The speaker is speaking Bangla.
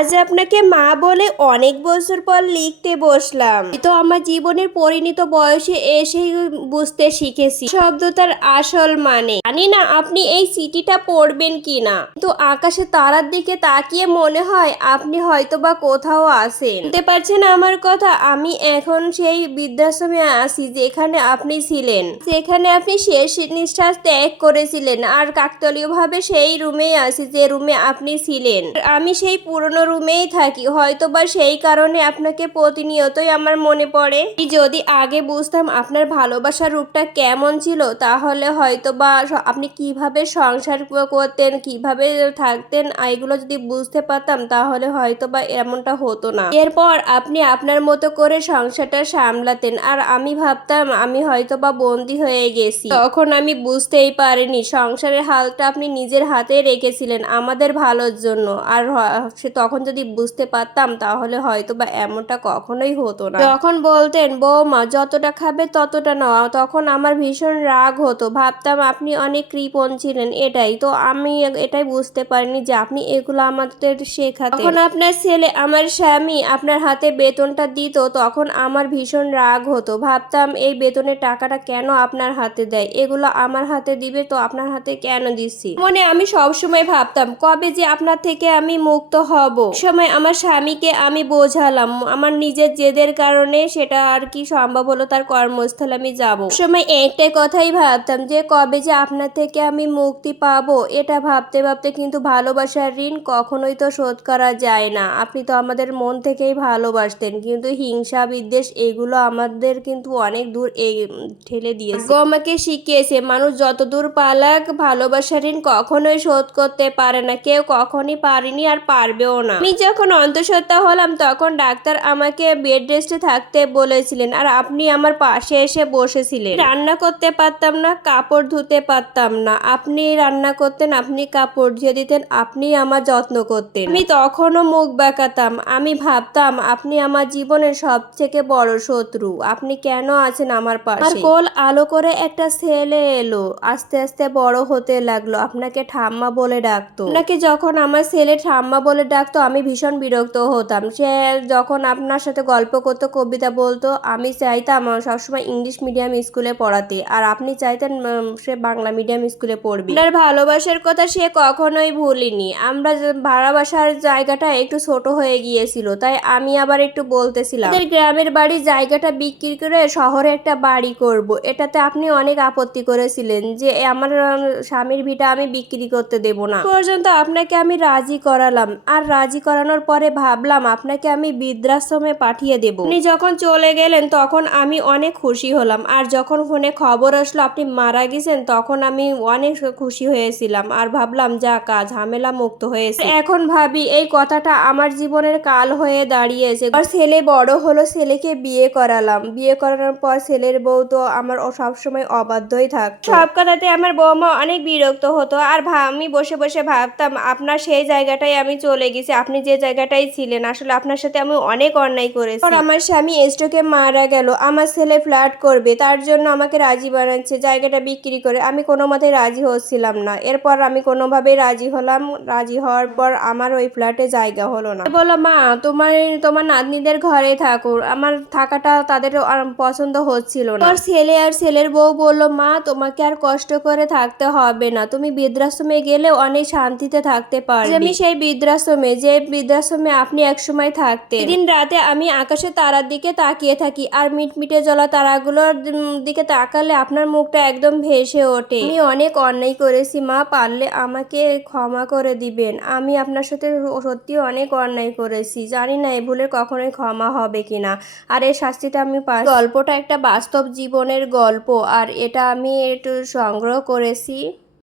আজ আপনাকে মা বলে অনেক বছর পর লিখতে বসলাম। তো আমার জীবনের পরিণত বয়সে এসেই বুঝতে শিখেছি শব্দটার আসল মানে। জানি না আপনি এই চিঠিটা পড়বেন কিনা, তো আকাশে তারার দিকে তাকিয়ে মনে হয় আপনি হয়তো বা কোথাও আছেন। শুনতে পারছেন আমার কথা? আমি এখন সেই বৃদ্ধাশ্রমে আছি যেখানে আপনি ছিলেন, যেখানে আপনি শেষ নিঃশ্বাস ত্যাগ করেছিলেন। আর কাকতালীয় ভাবে সেই রুমেই আছি যে রুমে আপনি ছিলেন। আমি সেই পুরনো রুমেই থাকি, হয়তো বা সেই কারণে আপনাকে প্রতিনিয়তই আমার মনে পড়ে। যদি আগে বুঝতাম আপনার ভালোবাসার রূপটা কেমন ছিল, তাহলে হয়তো বা আপনি কিভাবে সংসার করতেন, কিভাবে থাকতেন, এগুলো যদি বুঝতে পারতাম তাহলে হয়তো বা এমনটা হতো না। এরপর আপনি আপনার মতো করে সংসারটা সামলাতেন, আর আমি ভাবতাম আমি হয়তো বা বন্দি হয়ে গেছি। তখন আমি বুঝতেই পারিনি সংসারের হালটা আপনি নিজের হাতে রেখেছিলেন আমাদের ভালোর জন্য। আর সে তখন যদি বুঝতে পারতাম তাহলে হয়তো বা এমনটা কখনোই হতো না। যখন বলতেন বৌমা যতটা খাবে ততটা নাও, তখন আমার ভীষণ রাগ হতো। ভাবতাম আপনি অনেক কৃপণ ছিলেন, এটাই তো আমি এটাই বুঝতে পারিনি যে আপনি এগুলো আমাদের শেখাতেন। তখন আপনার ছেলে আমার স্বামী আপনার হাতে বেতনটা দিত, তখন আমার ভীষণ রাগ হতো। ভাবতাম এই বেতনের টাকাটা কেন আপনার হাতে দেয়, এগুলো আমার হাতে দিবে তো আপনার হাতে কেন দিচ্ছি। মনে আমি সবসময় ভাবতাম কবে যে আপনার থেকে আমি মুক্ত হব। সময় আমার স্বামীকে আমি বোঝালাম আমার নিজের জেদের কারণে সেটা আর কি সম্ভব হলো, তার কর্মস্থলে আমি যাব। সময় একটাই কথাই ভাবতাম যে কবে যে আপনার থেকে আমি মুক্তি পাবো। এটা ভাবতে ভাবতে কিন্তু ভালোবাসার ঋণ কখনোই তো শোধ করা যায় না। আপনি তো আমাদের মন থেকেই ভালোবাসতেন, কিন্তু হিংসা বিদ্বেষ এগুলো আমাদের কিন্তু অনেক দূর ঠেলে দিয়েছে। আমাকে শিখিয়েছে মানুষ যত দূর পালাক ভালোবাসার ঋণ কখনোই শোধ করতে পারে না, কেউ কখনই পারেনি আর পারবেও না। আমি যখন অন্তঃসত্ত্বা হলাম তখন ডাক্তার আমাকে বেড রেস্টে থাকতে বলেছিলেন, আর আপনি আমার পাশে এসে বসেছিলেন। রান্না করতে পারতাম না, কাপড় ধুতে পারতাম না, আপনি রান্না করতেন, আপনি কাপড় ধুয়ে দিতেন, আপনি আমার যত্ন করতেন। আমি তখনও মুখ বাঁকাতাম। আমি ভাবতাম আপনি আমার জীবনের সব থেকে বড় শত্রু, আপনি কেন আছেন আমার পাশে। আর কোল আলো করে একটা ছেলে এলো, আস্তে আস্তে বড় হতে লাগলো, আপনাকে ঠাম্মা বলে ডাকতো। আপনাকে যখন আমার ছেলে ঠাম্মা বলে ডাকতো আমি ভীষণ বিরক্ত হতাম। সে যখন আপনার সাথে গল্প করতো, কবিতা বলতো, আমি চাইতাম সবসময় ইংলিশ মিডিয়াম স্কুলে পড়াতে, আর আপনি চাইতেন সে বাংলা মিডিয়াম স্কুলে পড়বে। আপনার ভালোবাসার কথা সে কখনোই ভুলিনি। আমরা ভালোবাসার জায়গাটা একটু ছোট হয়ে গিয়েছিল, তাই আমি আবার একটু বলতেছিলাম গ্রামের বাড়ির জায়গাটা বিক্রি করে শহরে একটা বাড়ি করব। এটাতে আপনি অনেক আপত্তি করেছিলেন যে আমার স্বামীর ভিটা আমি বিক্রি করতে দেব না। পর্যন্ত আপনাকে আমি রাজি করালাম, আর রাজি করানোর পরে ভাবলাম আপনাকে আমি বৃদ্ধাশ্রমে পাঠিয়ে দেব। আপনি যখন চলে গেলেন তখন আমি অনেক খুশি হলাম, আর যখন ফোনে খবর আসলো আপনি মারা গেছেন তখন আমি অনেক খুশি হয়েছিলাম, আর ভাবলাম যা কাজ ঝামেলা মুক্ত হয়েছে। এখন ভাবি এই কথাটা আমার জীবনের কাল হয়ে দাঁড়িয়েছে। আর ছেলে বড় হলো, ছেলেকে বিয়ে করালাম, বিয়ে করানোর পর ছেলের বউ তো আমার সবসময় অবাধ্যই থাকতো। সব কথাতে আমার বৌমা অনেক বিরক্ত হতো, আর আমি বসে বসে ভাবতাম আপনার সেই জায়গাটাই আমি চলে গেছি, আপনি যে জায়গাটাই ছিলেন। আসলে আপনার সাথে আমি অনেক অন্যায় করেছি। আর আমার স্বামী স্ট্রোকে মারা গেল, আমার ছেলে ফ্ল্যাট করবে, তার জন্য আমাকে রাজি বানাচ্ছে জায়গাটা বিক্রি করে। আমি কোনো মতেই রাজি হচ্ছিলাম না। এরপর আমি কোনোভাবেই রাজি হলাম। রাজি হওয়ার পর আমার ওই ফ্ল্যাটে জায়গা হলো না। বললো মা তোমার নাতনিদের ঘরে থাকো, আমার থাকাটা তাদের পছন্দ হচ্ছিল না। ছেলে আর ছেলের বউ বলল মা তোমাকে আর কষ্ট করে থাকতে হবে না, তুমি বৃদ্ধাশ্রমে গেলে অনেক শান্তিতে থাকতে পারবে। আমি সেই বৃদ্ধাশ্রমে, যে বৃদ্ধাশ্রমে আপনি একসময় থাকতেন। দিন রাতে আমি আকাশে তারার দিকে তাকিয়ে থাকি, আর মিটমিটে জ্বলা তারাগুলোর দিকে তাকালে আপনার মুখটা একদম ভেসে ওঠে। আমি অনেক অন্যায় করেছি মা, পারলে আমাকে ক্ষমা করে দিবেন। আমি আপনার সাথে সত্যি অনেক অন্যায় করেছি, জানি না এই ভুলের কখনোই ক্ষমা হবে কিনা, আর এই শাস্তিটা আমি পাই। গল্পটা একটা বাস্তব জীবনের গল্প, আর এটা আমি একটু সংগ্রহ করেছি।